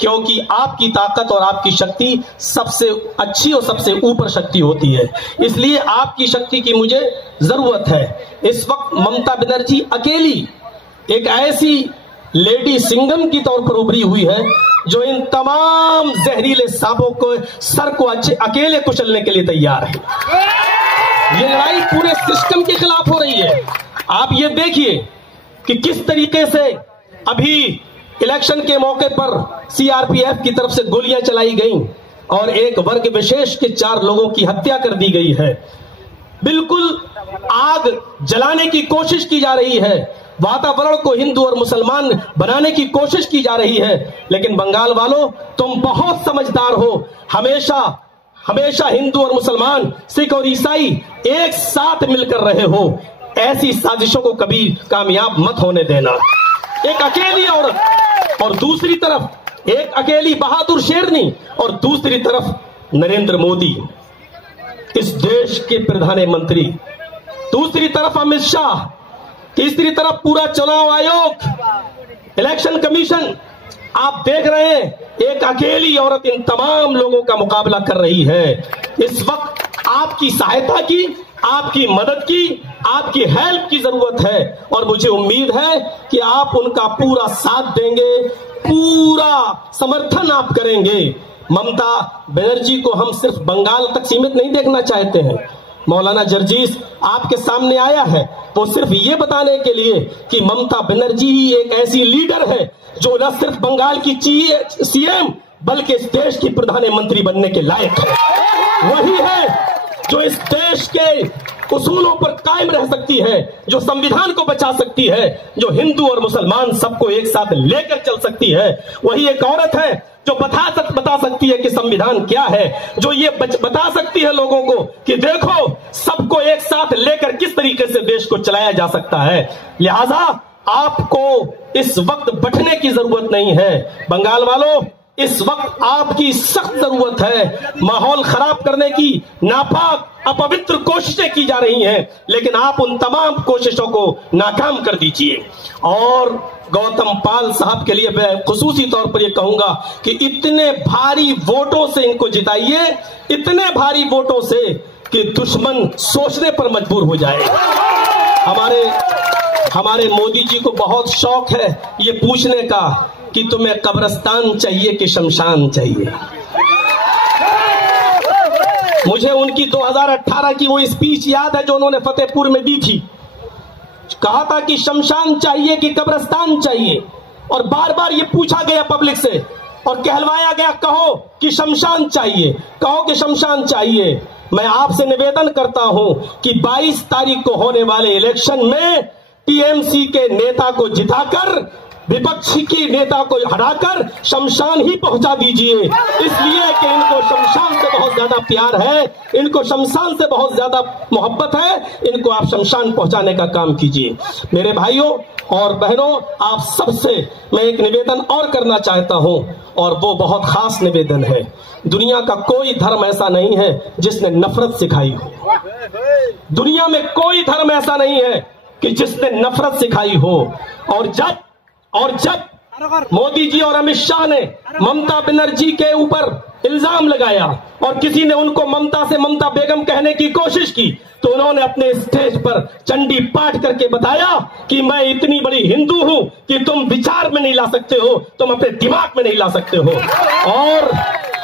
क्योंकि आपकी ताकत और आपकी शक्ति सबसे अच्छी और सबसे ऊपर शक्ति होती है, इसलिए आपकी शक्ति की मुझे जरूरत है। इस वक्त ममता बनर्जी अकेली एक ऐसी लेडी सिंघम की तौर पर उभरी हुई है जो इन तमाम जहरीले सांपों को सर को अकेले कुचलने के लिए तैयार है। ये लड़ाई पूरे सिस्टम के खिलाफ हो रही है। आप ये देखिए कि किस तरीके से अभी इलेक्शन के मौके पर सीआरपीएफ की तरफ से गोलियां चलाई गईं और एक वर्ग विशेष के 4 लोगों की हत्या कर दी गई है। बिल्कुल आग जलाने की कोशिश की जा रही है, वातावरण को हिंदू और मुसलमान बनाने की कोशिश की जा रही है। लेकिन बंगाल वालों, तुम बहुत समझदार हो। हमेशा हमेशा हिंदू और मुसलमान, सिख और ईसाई एक साथ मिलकर रहे हो। ऐसी साजिशों को कभी कामयाब मत होने देना। एक अकेली औरत और दूसरी तरफ एक अकेली बहादुर शेरनी और दूसरी तरफ नरेंद्र मोदी, इस देश के प्रधानमंत्री, दूसरी तरफ अमित शाह, तीसरी तरफ पूरा चुनाव आयोग, इलेक्शन कमीशन। आप देख रहे हैं एक अकेली औरत इन तमाम लोगों का मुकाबला कर रही है। इस वक्त आपकी सहायता की, आपकी मदद की, आपकी हेल्प की जरूरत है और मुझे उम्मीद है कि आप उनका पूरा साथ देंगे, पूरा समर्थन आप करेंगे। ममता बनर्जी को हम सिर्फ बंगाल तक सीमित नहीं देखना चाहते हैं। मौलाना जर्जीस आपके सामने आया है वो सिर्फ ये बताने के लिए कि ममता बनर्जी ही एक ऐसी लीडर है जो न सिर्फ बंगाल की सीएम बल्कि इस देश की प्रधानमंत्री बनने के लायक है। वही है जो इस देश के उसूलों पर कायम रह सकती है, जो संविधान को बचा सकती है, जो हिंदू और मुसलमान सबको एक साथ लेकर चल सकती है। वही एक औरत है जो बता सकती है कि संविधान क्या है, जो ये बता सकती है लोगों को कि देखो सबको एक साथ लेकर किस तरीके से देश को चलाया जा सकता है। लिहाजा आपको इस वक्त बंटने की जरूरत नहीं है। बंगाल वालों, इस वक्त आपकी सख्त जरूरत है। माहौल खराब करने की नापाक अपवित्र कोशिशें की जा रही हैं, लेकिन आप उन तमाम कोशिशों को नाकाम कर दीजिए। और गौतम पाल साहब के लिए मैं खुसूसी तौर पर यह कहूंगा कि इतने भारी वोटों से इनको जिताइए, इतने भारी वोटों से कि दुश्मन सोचने पर मजबूर हो जाए। हमारे मोदी जी को बहुत शौक है ये पूछने का कि तुम्हें कब्रिस्तान चाहिए कि शमशान चाहिए। मुझे उनकी 2018 की वो स्पीच याद है जो उन्होंने फतेहपुर में दी थी। कहा था कि शमशान चाहिए कि कब्रिस्तान चाहिए, और बार बार ये पूछा गया पब्लिक से और कहलवाया गया कहो कि शमशान चाहिए, कहो कि शमशान चाहिए। मैं आपसे निवेदन करता हूं कि 22 तारीख को होने वाले इलेक्शन में टीएमसी के नेता को जिताकर, विपक्षी की नेता को हटाकर शमशान ही पहुंचा दीजिए, इसलिए कि इनको शमशान से बहुत ज्यादा प्यार है, इनको शमशान से बहुत ज्यादा मोहब्बत है। इनको आप शमशान पहुंचाने का काम कीजिए। मेरे भाइयों और बहनों, आप सबसे मैं एक निवेदन और करना चाहता हूं, और वो बहुत खास निवेदन है। दुनिया का कोई धर्म ऐसा नहीं है जिसने नफरत सिखाई हो। दुनिया में कोई धर्म ऐसा नहीं है कि जिसने नफरत सिखाई हो। और जब मोदी जी और अमित शाह ने ममता बनर्जी के ऊपर इल्जाम लगाया और किसी ने उनको ममता से ममता बेगम कहने की कोशिश की, तो उन्होंने अपने स्टेज पर चंडी पाठ करके बताया कि मैं इतनी बड़ी हिंदू हूं कि तुम विचार में नहीं ला सकते हो, तुम अपने दिमाग में नहीं ला सकते हो। और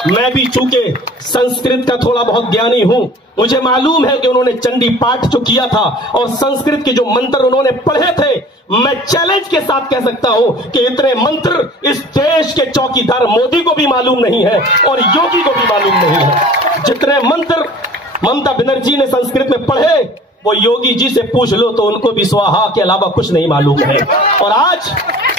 मैं भी चूंकि संस्कृत का थोड़ा बहुत ज्ञानी हूं, मुझे मालूम है कि उन्होंने चंडी पाठ जो किया था और संस्कृत के जो मंत्र उन्होंने पढ़े थे, मैं चैलेंज के साथ कह सकता हूं कि इतने मंत्र इस देश के चौकीदार मोदी को भी मालूम नहीं है और योगी को भी मालूम नहीं है। जितने मंत्र ममता बनर्जी ने संस्कृत में पढ़े वो योगी जी से पूछ लो तो उनको भी स्वाहा के अलावा कुछ नहीं मालूम है। और आज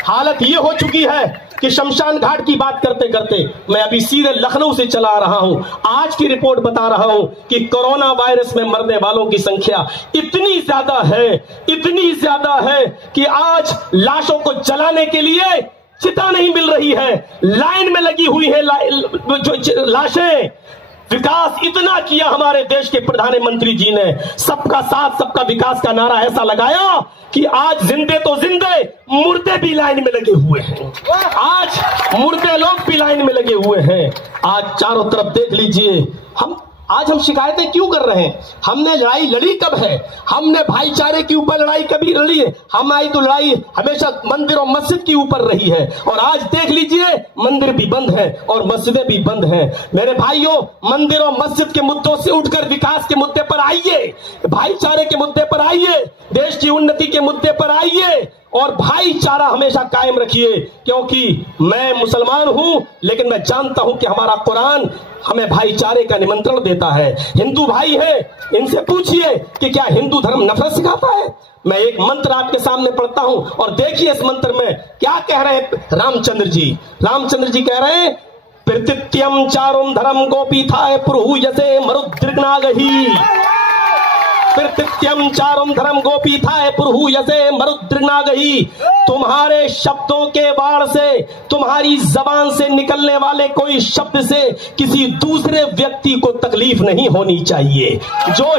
हालत ये हो चुकी है कि शमशान घाट की बात करते करते मैं अभी सीधे लखनऊ से चला रहा हूं। आज की रिपोर्ट बता रहा हूं कि कोरोना वायरस में मरने वालों की संख्या इतनी ज्यादा है कि आज लाशों को जलाने के लिए चिता नहीं मिल रही है। लाइन में लगी हुई है जो लाशें, विकास इतना किया हमारे देश के प्रधानमंत्री जी ने, सबका साथ सबका विकास का नारा ऐसा लगाया कि आज जिंदे तो जिंदे, मुर्दे भी लाइन में लगे हुए हैं। आज मुर्दे लोग भी लाइन में लगे हुए हैं। आज चारों तरफ देख लीजिए, आज हम शिकायतें क्यों कर रहे हैं? हमने लड़ाई लड़ी कब है? हमने भाईचारे के ऊपर लड़ाई कभी लड़ी है? हमारी तो लड़ाई हमेशा मंदिर और मस्जिद के ऊपर रही है, और आज देख लीजिए मंदिर भी बंद है और मस्जिदें भी बंद हैं। मेरे भाइयों, मंदिर और मस्जिद के मुद्दों से उठकर विकास के मुद्दे पर आइए, भाईचारे के मुद्दे पर आइए, देश की उन्नति के मुद्दे पर आइए और भाईचारा हमेशा कायम रखिए। क्योंकि मैं मुसलमान हूं, लेकिन मैं जानता हूं कि हमारा कुरान हमें भाईचारे का निमंत्रण देता है। हिंदू भाई है, इनसे पूछिए कि क्या हिंदू धर्म नफरत सिखाता है? मैं एक मंत्र आपके सामने पढ़ता हूं और देखिए इस मंत्र में क्या कह रहे हैं रामचंद्र जी। रामचंद्र जी कह रहे हैं, प्रत्यत्यम चारुम धर्म गोपी था पुरहु यसे मरुद्रनागही। प्रत्यत्यम चारुम धर्म गोपी था पुरहु यसे मरुद्रनागही। तुम्हारे शब्दों के वार से, तुम्हारी जबान से निकलने वाले कोई शब्द से किसी दूसरे व्यक्ति को तकलीफ नहीं होनी चाहिए। जो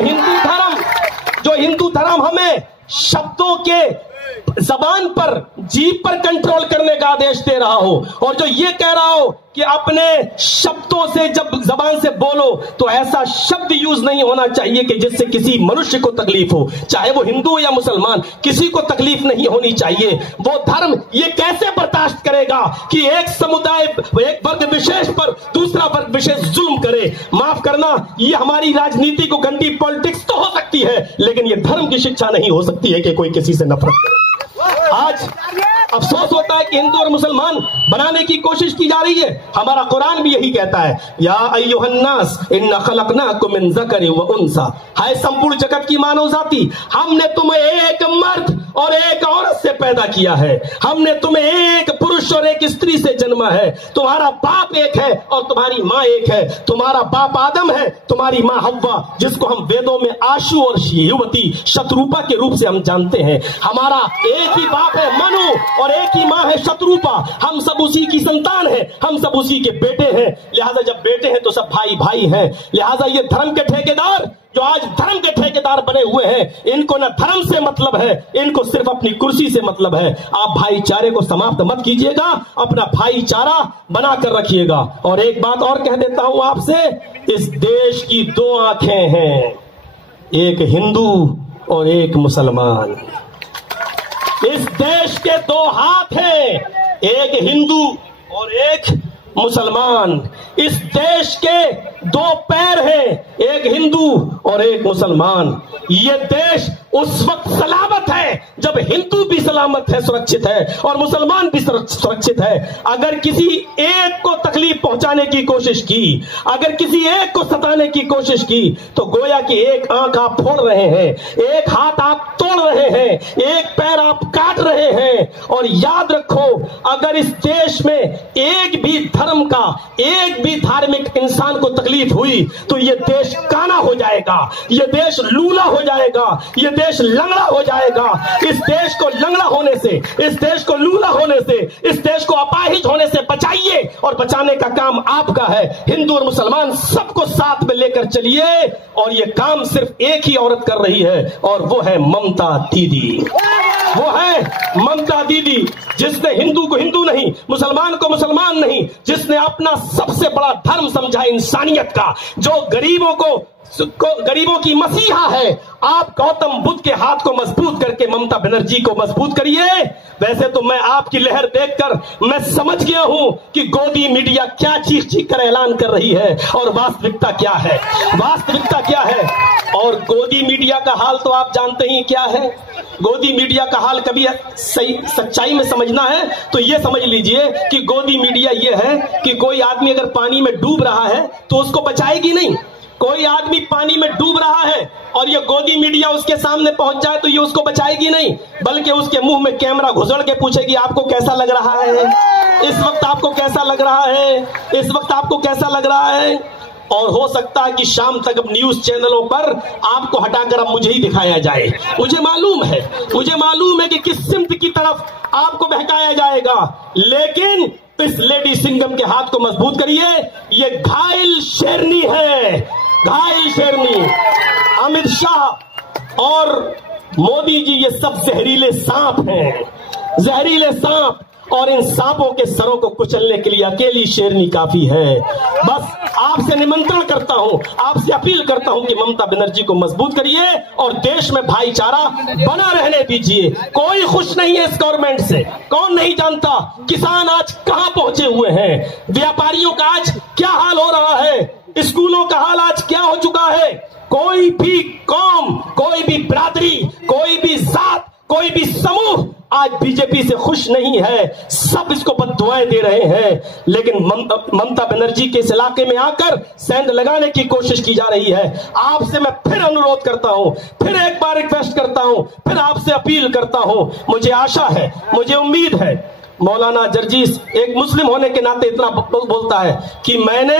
हिंदू धर्म हमें शब्दों के जबान पर, जीभ पर कंट्रोल करने का आदेश दे रहा हो, और जो ये कह रहा हो कि अपने शब्दों से जब जबान से बोलो तो ऐसा शब्द यूज नहीं होना चाहिए कि जिससे किसी मनुष्य को तकलीफ हो, चाहे वो हिंदू हो या मुसलमान, किसी को तकलीफ नहीं होनी चाहिए। वो धर्म ये कैसे बर्दाश्त करेगा कि एक समुदाय, एक वर्ग विशेष पर दूसरा वर्ग विशेष जुल्म करे? माफ करना, ये हमारी राजनीति को गंदी पॉलिटिक्स तो हो सकती है, लेकिन ये धर्म की शिक्षा नहीं हो सकती है कि कोई किसी से नफरत करे। आज अफसोस होता है कि हिंदू और मुसलमान बनाने की कोशिश की जा रही है। हमारा कुरान भी यही कहता है, या अय्युहन्नास इन्ना खलकनाकुम मिन ज़करिन व उन्सा। हाय संपूर्ण जगत की मानव जाति, हमने तुम्हें एक मर्द और एक औरत से पैदा किया है। हमने तुम्हें एक पुरुष और एक स्त्री से जन्मा है। तुम्हारा बाप एक है और तुम्हारी माँ एक है। तुम्हारा बाप आदम है, तुम्हारी माँ हव्वा, जिसको हम वेदों में आशु और युवती शत्रुपा के रूप से हम जानते हैं। हमारा एक ही बाप है मनु और एक ही माँ है शत्रुपा। हम सब उसी की संतान है, हम सब उसी के बेटे हैं। लिहाजा जब बेटे हैं तो सब भाई भाई हैं। लिहाजा ये धर्म के ठेकेदार जो आज धर्म के ठेकेदार बने हुए हैं, इनको न धर्म से मतलब है, इनको सिर्फ अपनी कुर्सी से मतलब है। आप भाईचारे को समाप्त मत कीजिएगा, अपना भाईचारा बना कर रखिएगा। और एक बात और कह देता हूं आपसे, इस देश की दो आंखें हैं, एक हिंदू और एक मुसलमान। इस देश के दो हाथ हैं, एक हिंदू और एक मुसलमान। इस देश के दो पैर हैं, एक हिंदू और एक मुसलमान। ये देश उस वक्त सलामत है जब हिंदू भी सलामत है, सुरक्षित है, और मुसलमान भी सुरक्षित है। अगर किसी एक को तकलीफ पहुंचाने की कोशिश की, अगर किसी एक को सताने की कोशिश की, तो गोया कि एक आंख आप फोड़ रहे हैं, एक हाथ आप तोड़ रहे हैं, एक पैर आप काट रहे हैं। और याद रखो, अगर इस देश में एक भी धर्म का, एक भी धार्मिक इंसान को तकलीफ हुई तो ये देश काना हो जाएगा, ये देश लूला हो जाएगा, ये देश लंगड़ा हो जाएगा। इस देश को लंगड़ा होने से, इस देश को लूला होने से, इस देश को अपाहिज होने से बचाइए, और बचाने का काम आपका है। हिंदू और मुसलमान सबको साथ में लेकर चलिए, और ये काम सिर्फ एक ही औरत कर रही है, और वो है ममता दीदी। वो है ममता दीदी, जिसने हिंदू को हिंदू नहीं, मुसलमान को मुसलमान नहीं, जिसने अपना सबसे बड़ा धर्म समझा इंसानियत का, जो गरीबों की मसीहा है। आप गौतम बुद्ध के हाथ को मजबूत करके ममता बनर्जी को मजबूत करिए। वैसे तो मैं आपकी लहर देखकर मैं समझ गया हूं कि गोदी मीडिया क्या चीख चीख कर ऐलान कर रही है और वास्तविकता क्या है, वास्तविकता क्या है। और गोदी मीडिया का हाल तो आप जानते ही क्या है। गोदी मीडिया का हाल कभी सही सच्चाई में समझना है तो ये समझ लीजिए कि गोदी मीडिया ये है कि कोई आदमी अगर पानी में डूब रहा है तो उसको बचाएगी नहीं। कोई आदमी पानी में डूब रहा है और ये गोदी मीडिया उसके सामने पहुंच जाए तो ये उसको बचाएगी नहीं, बल्कि उसके मुंह में कैमरा घुसड़ के पूछेगी आपको कैसा लग रहा है, इस वक्त आपको कैसा लग रहा है, इस वक्त आपको कैसा लग रहा है। और हो सकता है कि शाम तक अब न्यूज चैनलों पर आपको हटाकर अब मुझे ही दिखाया जाए। मुझे मालूम है कि किस सिमत की तरफ आपको बहकाया जाएगा, लेकिन इस लेडी सिंघम के हाथ को मजबूत करिए। ये घायल शेरनी है, है। घायल शेरनी, अमित शाह और मोदी जी, ये सब जहरीले सांप हैं, जहरीले सांप। और इन सांपों के सरों को कुचलने के लिए अकेली शेरनी काफी है। बस आपसे निमंत्रण करता हूं, आपसे अपील करता हूं कि ममता बनर्जी को मजबूत करिए और देश में भाईचारा बना रहने दीजिए। कोई खुश नहीं है इस गवर्नमेंट से, कौन नहीं जानता किसान आज कहां पहुंचे हुए हैं, व्यापारियों का आज क्या हाल हो रहा है, स्कूलों का हाल आज क्या हो चुका है। कोई भी कौम, कोई भी बिरादरी, कोई भी जात, कोई भी समूह आज बीजेपी से खुश नहीं है, सब इसको बद्दुआएं दे रहे हैं। लेकिन ममता बनर्जी के इस इलाके में आकर सेंध लगाने की कोशिश की जा रही है। आपसे मैं फिर अनुरोध करता हूं, फिर एक बार रिक्वेस्ट करता हूं, फिर आपसे अपील करता हूं। मुझे आशा है, मुझे उम्मीद है, मौलाना जर्जीस एक मुस्लिम होने के नाते इतना बोलता है कि मैंने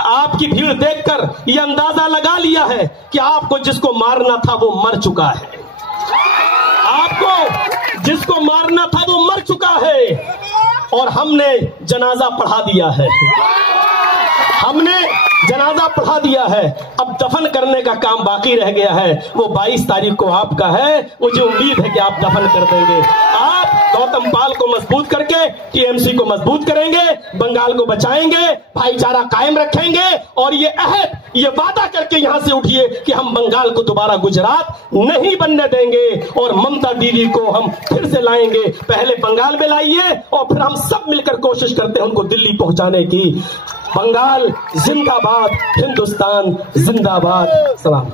आपकी भीड़ देखकर यह अंदाजा लगा लिया है कि आपको जिसको मारना था वो मर चुका है, आपको जिसको मारना था वो मर चुका है और हमने जनाजा पढ़ा दिया है, हमने जनाजा पढ़ा दिया है। अब दफन करने का काम बाकी रह गया है, वो 22 तारीख को आपका है। मुझे उम्मीद है कि आप दफन कर देंगे। आप गौतम पाल को मजबूत करके टीएमसी को मजबूत करेंगे, बंगाल को बचाएंगे, भाईचारा कायम रखेंगे और ये अहद, ये वादा करके यहां से उठिए कि हम बंगाल को दोबारा गुजरात नहीं बनने देंगे और ममता दीदी को हम फिर से लाएंगे। पहले बंगाल में लाइए और फिर हम सब मिलकर कोशिश करते हैं उनको दिल्ली पहुंचाने की। बंगाल जिंदाबाद, हिंदुस्तान जिंदाबाद। सलाम।